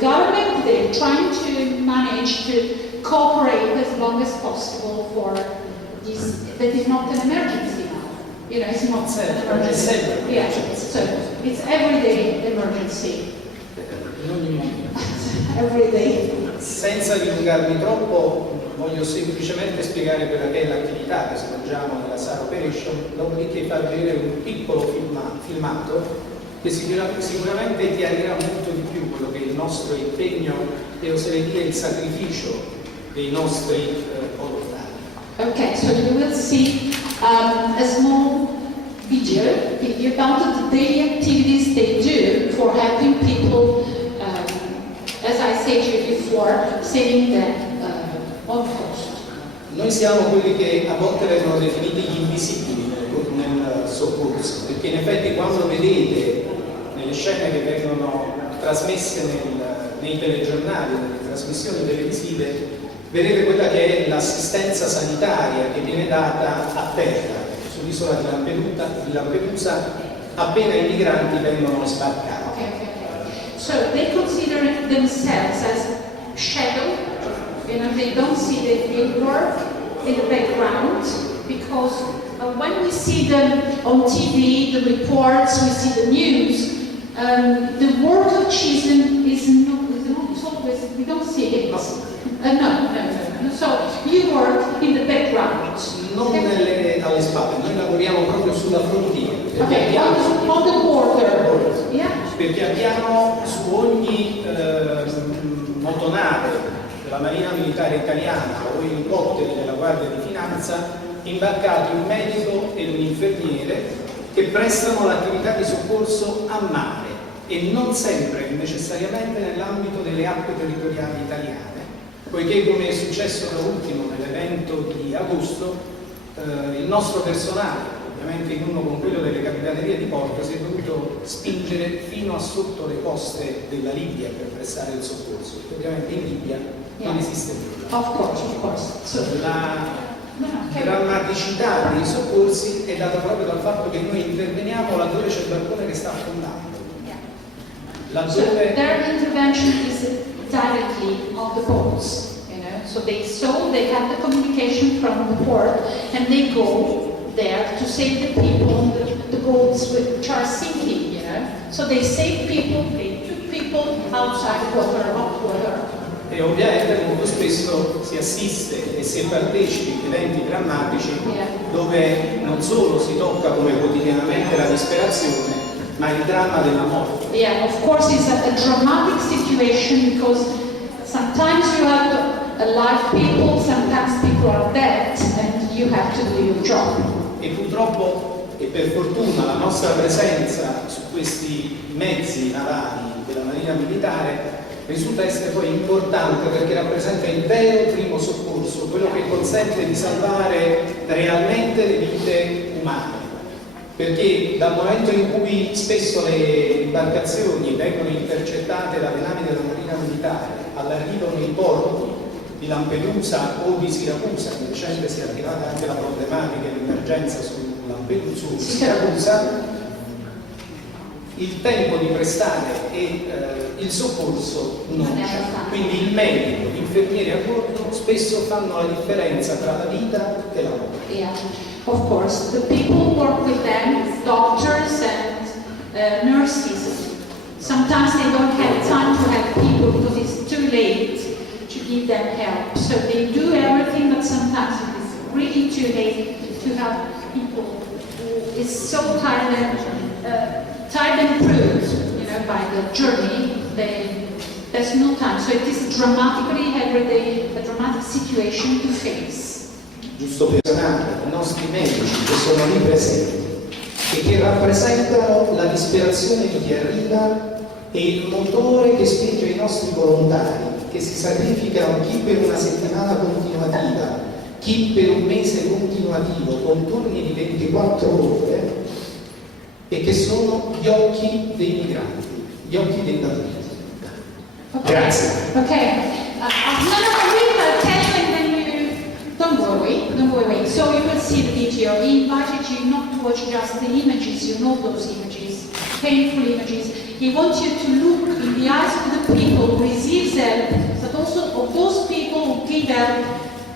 government, they're trying to manage to cooperate as long as possible for this. That is not an emergency now. You know, it's not an emergency. Yeah, so it's everyday emergency. Every day. Senza dilungarmi troppo, voglio semplicemente spiegare quella che è l'attività che svolgiamo nella SAR Operation, dopodiché far vedere un piccolo filmato che sicuramente chiarirà molto di più quello che è il nostro impegno e oserei dire il sacrificio dei nostri volontari. Okay, so you will see a small video about the daily activities they do for helping people, as I said to you before, saving them on cost. Noi siamo quelli che a volte vengono definiti gli invisibili nel soccorso, perché in effetti quando vedete nelle scene che vengono trasmesse nei telegiornali, nelle trasmissioni televisive, vedete quella che è l'assistenza sanitaria che viene data a terra sull'isola di Lampedusa appena i migranti vengono sbarcati. Okay. So they consider themselves as shadow, you know, they don't see the real work in the background, because when we see them on TV, the reports, we see the news, the work of CISM is not always, we don't see it. No. So you work in the background. Non alle spalle, noi lavoriamo proprio sulla frontiera. Okay, on the border. Yeah. Perché abbiamo su ogni motonave della Marina Militare Italiana o elicotteri della Guardia di Finanza imbarcati un medico e un infermiere che prestano l'attività di soccorso a mare e non sempre necessariamente nell'ambito delle acque territoriali italiane, poiché, come è successo da ultimo nell'evento di agosto, il nostro personale, ovviamente in uno con quello delle capitanerie di porto, si è dovuto spingere fino a sotto le coste della Libia per prestare il soccorso, perché ovviamente in Libia non esiste nulla. Of course. So, la drammaticità dei soccorsi è data proprio dal fatto che noi interveniamo laddove c'è il barcone che sta affondando. So their intervention is directly on the boats, you know. So they have the communication from the port, and they go there to save the people on the boats which are sinking, you know. So they save people, they took people outside water, hot water. E ovviamente molto spesso si assiste e si è partecipi di eventi drammatici dove non solo si tocca come quotidianamente la disperazione, ma il dramma della morte. Yeah, of course it's a dramatic situation, because sometimes you have alive people, sometimes people are dead, and you have to do your job. E purtroppo e per fortuna la nostra presenza su questi mezzi navali della Marina Militare risulta essere poi importante, perché rappresenta il vero primo soccorso, quello che consente di salvare realmente le vite umane. Perché dal momento in cui spesso le imbarcazioni vengono intercettate dalle navi della Marina Militare all'arrivo nei porti di Lampedusa o di Siracusa, in recente si è arrivata anche la problematica e l'emergenza su Siracusa, il tempo di prestare il soccorso non c'è. Quindi il medico, gli infermieri a bordo spesso fanno la differenza tra la vita e la morte. Yeah, of course. The people work with them, doctors and nurses. Sometimes they don't have time to help people because it's too late to give them help. So they do everything, but sometimes it is really too late to have people who is so tired and proved, you know, by the journey. There's no time. So it is dramatically every day a dramatic situation to face. Giusto per menzionare i nostri medici che sono lì presenti e che rappresentano la disperazione di chi arriva e il motore che spinge i nostri volontari, che si sacrificano chi per una settimana continuativa, chi per un mese continuativo con turni di 24 ore, e che sono gli occhi dei migranti, gli occhi dei bambini. Okay. Grazie. Okay. We'll tell you, and then you don't go away. So you will see the video. He invited you not to watch just the images, you know those images, painful images. He wants you to look in the eyes of the people who receive help, but also of those people who give help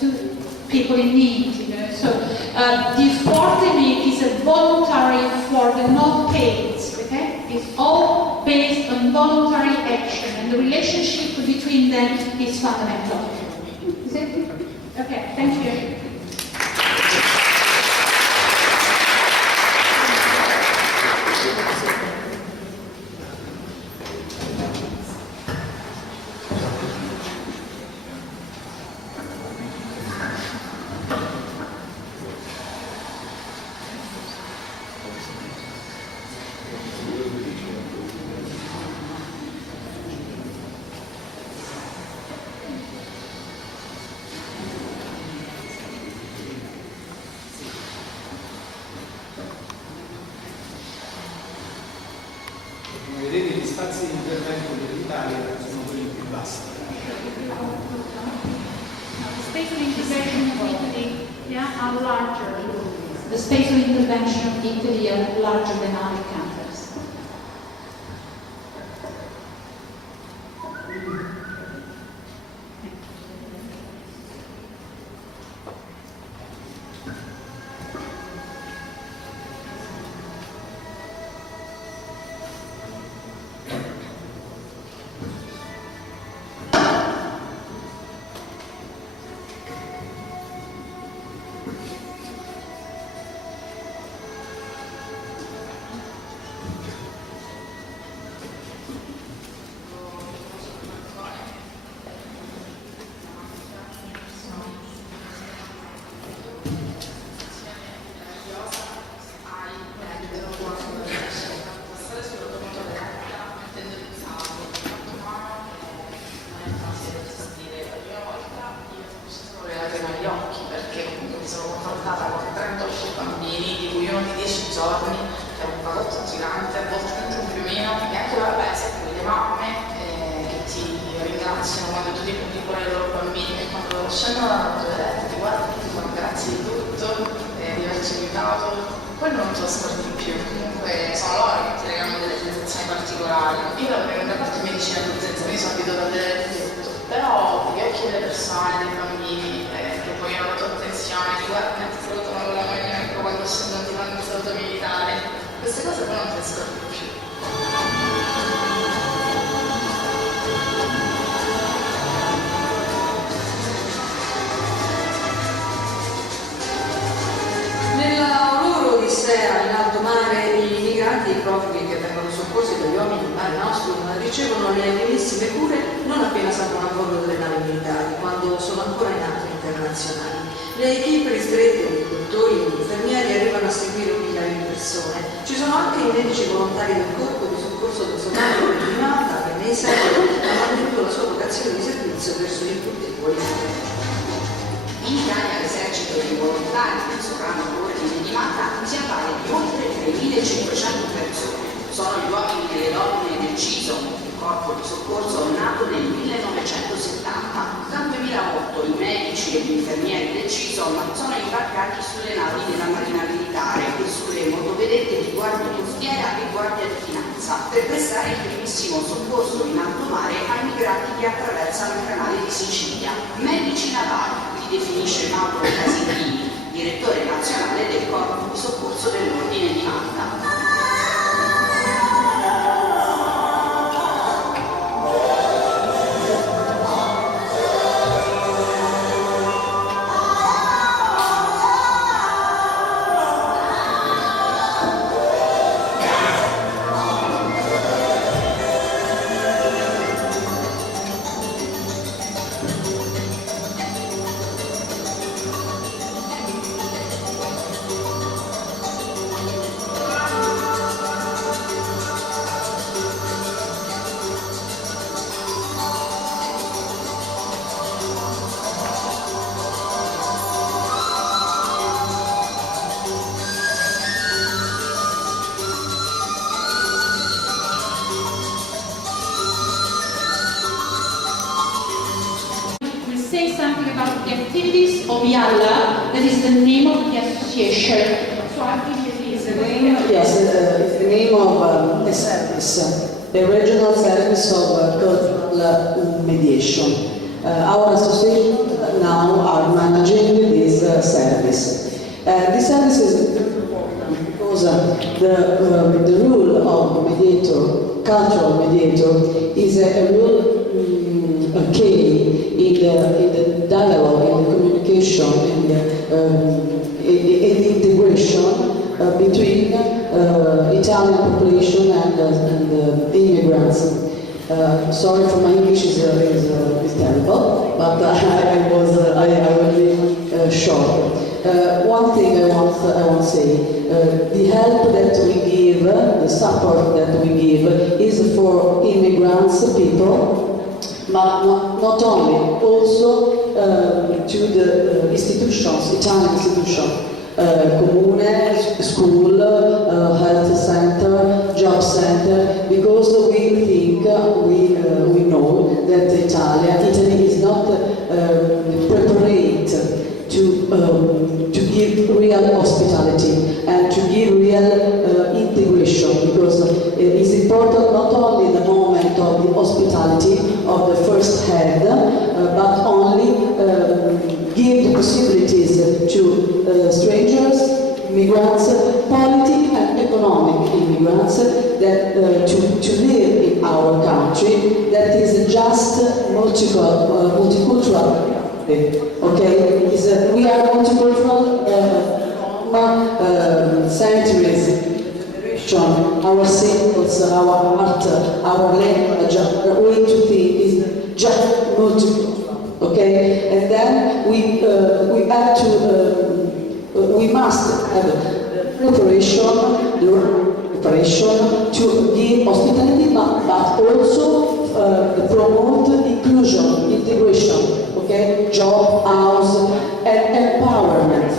to people in need. You know? So the effort they make is a voluntary effort and not paid. Okay? It's all based on voluntary action, and the relationship between them is fundamental. Is it? Okay, thank you. Vedete, gli spazi di intervento dell'Italia sono quelli più vasti. The space of intervention of Italy, are larger. The space of intervention of Italy are larger than other countries. In alto mare gli immigranti e i profughi che vengono soccorsi dagli uomini in mare nostrum ricevono le primissime cure non appena salgono a bordo delle navi militari, quando sono ancora in acque internazionali. Le equipe ristrette, i dottori e gli infermieri arrivano a seguire migliaia di persone. Ci sono anche i medici volontari del corpo di soccorso del soldato di Malta che nei secoli ha mantenuto la sua vocazione di servizio verso gli più deboli. In Italia l'esercito di volontari del sovrano ordine di Malta si avvale di oltre 3.500 persone. Sono gli uomini e le donne del CISO, il corpo di soccorso nato nel 1970. Dal 2008 i medici e gli infermieri del CISO sono imbarcati sulle navi della Marina Militare e sulle motovedette di guardia costiera e guardia di finanza per prestare il primissimo soccorso in alto mare ai migranti che attraversano il canale di Sicilia. Medici navali, definisce Mauro Casilini, direttore nazionale del corpo di soccorso dell'Ordine di Malta. Say something about the activities of YALA, that is the name of the association. So I think it is Yes, it's the name of the service. a regional service of cultural mediation. Our association now are managing this service. This service is important because the role of mediator, cultural mediator, is a role key in the dialogue, in the communication, in the integration between Italian population and immigrants. Sorry for my English is terrible, but I will be short. One thing I want to say, the help that we give, the support that we give is for immigrants, people, but not only, also to the institutions, Italian institutions, comune, school, health center, job center, because we think, we know that Italy is not prepared to give real hospitality and to give real integration, because it is important not only the moment of the hospitality of the first head, but only give the possibilities to strangers, migrants, political and economic immigrants that to live in our country that is just multicultural. Okay, we are multicultural centuries. Our symbols, our art, our language, our way to think is just multicultural. Okay, and then we have to we must have preparation to give hospitality, but also promote inclusion, integration. Okay, job, house, and empowerment,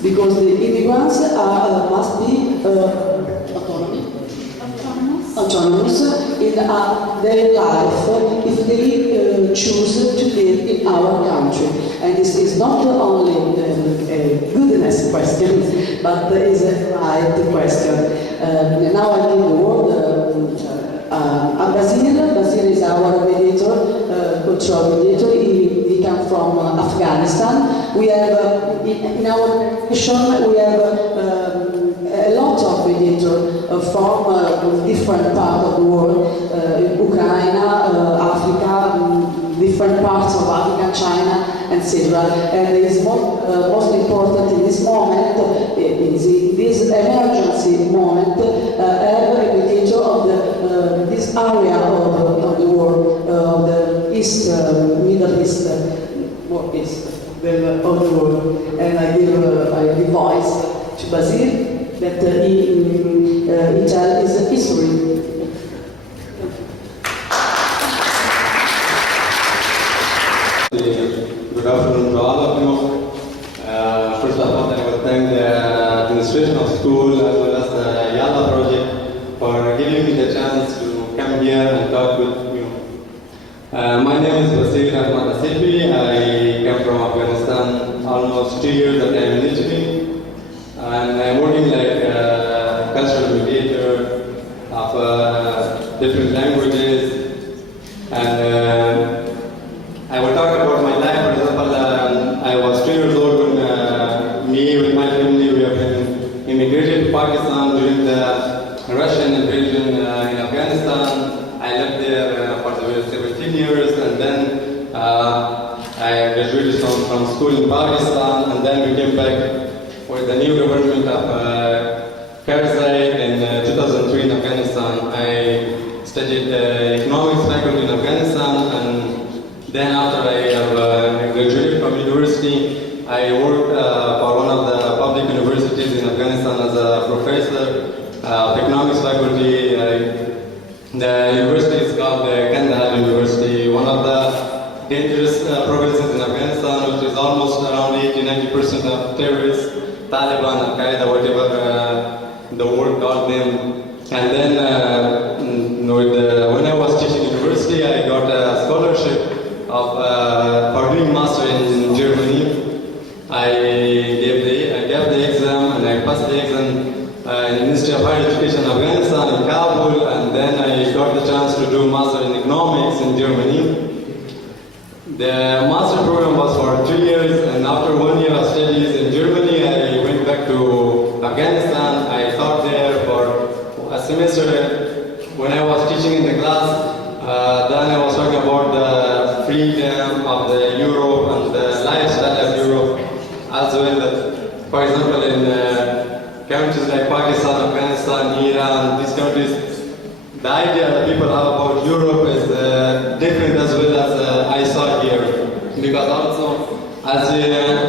because the immigrants must be autonomous in their life if they choose to live in our country. And this is not only a goodness question, but is a right question. Now I give the word Basil. Basil is our mediator, cultural mediator. He comes from Afghanistan. We have in our nation we have a lot of mediators from different parts of the world, Ukraine, Africa, different parts of Africa, China, etc. And it is most important in this moment, in this emergency moment, have a mediator of this area of the world, of the East, Middle East, what is of the world. And I give voice to Basil that he tells his history. Good afternoon to all of you. First of all, I would thank the administration of school as well as the Yalla project for giving me the chance to come here and talk with you. My name is Basil Ahmad Asifi. I come from Afghanistan almost 2 years that I am in Italy. And I'm working like a cultural mediator of different languages. And I will talk about my life. For example, I was 2 years old when me with my family we have been immigrated to Pakistan during the Russian invasion in Afghanistan. I lived there for the 17 years, and then I graduated from school in Pakistan, and then we came back for the new government of Karzai in 2003 in Afghanistan. I studied economics faculty in Afghanistan, and then after I have graduated from university, I worked for one of the public universities in Afghanistan as a professor of economics faculty. The university is called Kandahar University, one of the dangerous provinces in Afghanistan, which is almost around 80-90% of terrorists, Taliban, Al-Qaeda, whatever the world called them. And then when I was teaching university, I got a scholarship for doing master in Germany. I gave the exam and I passed the exam in the Ministry of Higher Education in Afghanistan in Kabul, and then I got the chance chance to do master in economics in Germany. The master program was for 2 years, and after 1 year of studies in Germany, I went back to Afghanistan. I taught there for a semester. When I was teaching in the class, then I was talking about the freedom of the Europe and the lifestyle of Europe, as well as, for example, in countries like Pakistan, Afghanistan, Iran, these countries, the idea that people have about Europe is different as well as I saw here. Because also, as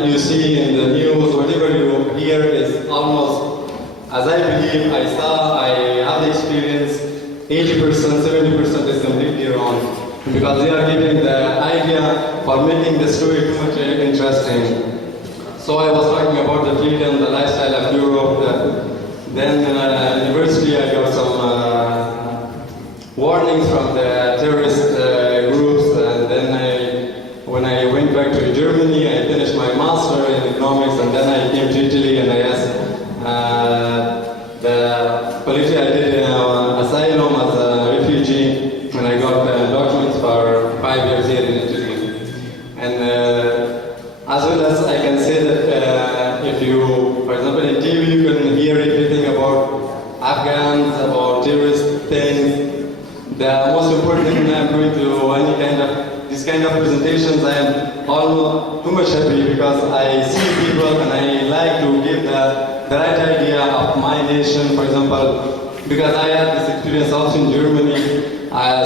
you see in the news, whatever you hear is almost, as I believe, I have the experience, 80%, 70% is completely wrong. Because they are giving the idea for making the story too much interesting. So I was talking about the freedom, the lifestyle of Europe. Then university I got some warnings from the terrorist groups, and then when I went back to Germany, I finished my master in economics, and then I came to Italy and I asked the police. I did asylum as a refugee, and I got documents for 5 years here in Italy. And as well as I can say that if you, for example, in TV, you can hear everything about Afghans, about terrorist things. The most important thing when I'm going to this kind of presentations, I am almost too much happy because I see people and I like to give the right idea of my nation, for example, because I had this experience also in Germany.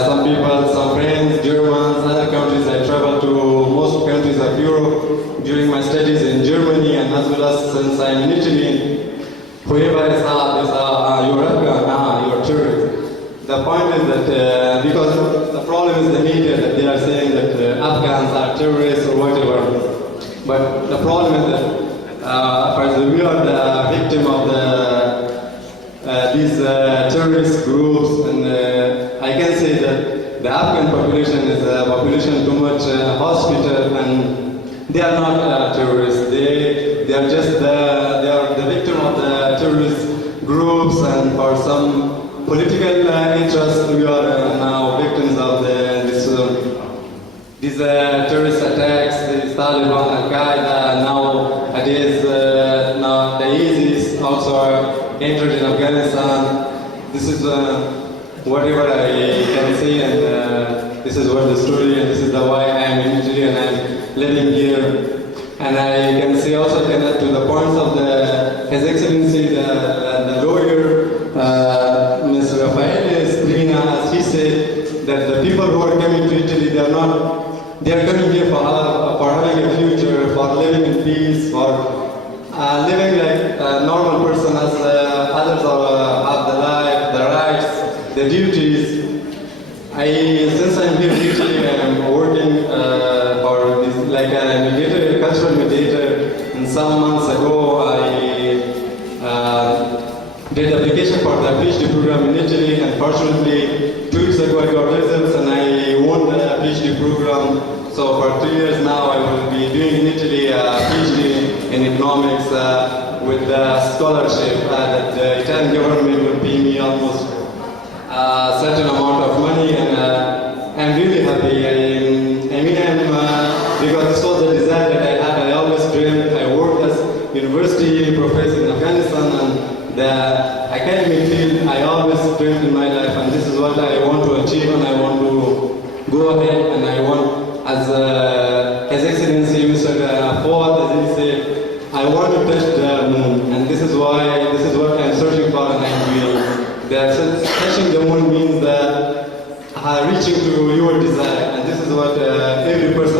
Some people, some friends, Germans, other countries, I traveled to most countries of Europe during my studies in Germany, and as well as since I'm in Italy, whoever is you're Afghan, you're tourist. The point is that because the problem is the media that they are saying that Afghans are terrorists or whatever. But the problem is that we are the victim of these terrorist groups, and I can say that the Afghan population is a population too much hospital, and they are not terrorists. They are just the victim of the terrorist groups, and for some political interests, we are now victims of these terrorist attacks, the Taliban, Al-Qaeda, nowadays now the ISIS also entered in Afghanistan. This is whatever I can say, and this is what the story, and this is the why I am in Italy and I am living here. And I can say also connect to the points of His Excellency, the lawyer, Mr. Raffaele Sprina, as he said, that the people who are coming to Italy, they are coming here for having a future, for living in peace, for living like a normal person as others have the life, the rights, the duties. Since I'm here in Italy, I'm working for this, like a mediator, cultural mediator, and some months ago I did application for the PhD program in Italy, and fortunately 2 weeks ago I got results and I won the PhD program. So for 2 years now I will be doing in Italy a PhD in economics with the scholarship that the Italian government will pay me almost a certain amount of money, and I'm really happy. Because this was the desire that I had. I always dreamed. I worked as university professor in Afghanistan, and the academic field I always dreamed in my life, and this is what I want to achieve, and I want to go ahead, and I want, as His Excellency Mr. Ford, as he said, I want to touch the moon, and this is what I'm searching for, and I'm doing. That touching the moon means that reaching to your desire, and this is what every person